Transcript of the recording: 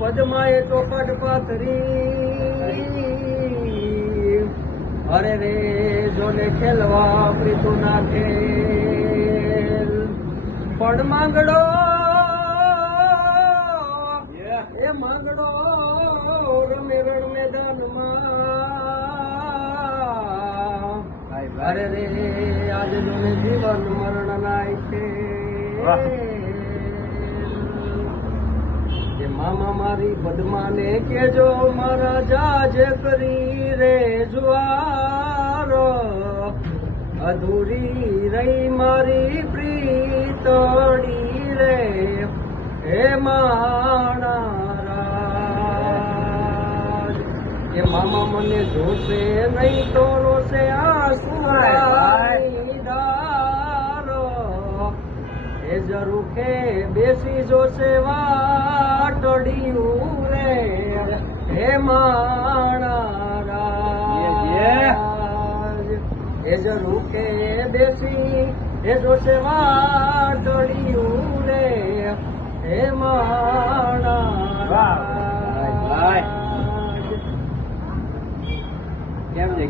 પદમાએ ચોપટ પાથરી અરે રે જોને ખેલવા પ્રીતુ ના ખેલ પણ માંગડો એ માંગડો રમે રણ મેદાનમાં અરે રે આજે જોને જીવન મરણ નાય છે મામા મારી પદ્માને કેજો મારા જાજ કરી રે જુવારો અધૂરી રહી મારી પ્રીતડી રે હે માણારાજ એ મામા મને જોશે નહીં તો રોશે આંસુ એ જરૂખે બેસી જોશે વાટડિયું રે હે માણારાજ એ જરૂખે બેસી એ જોશે વાટડિયું રે હે માણારાજ કેમ છે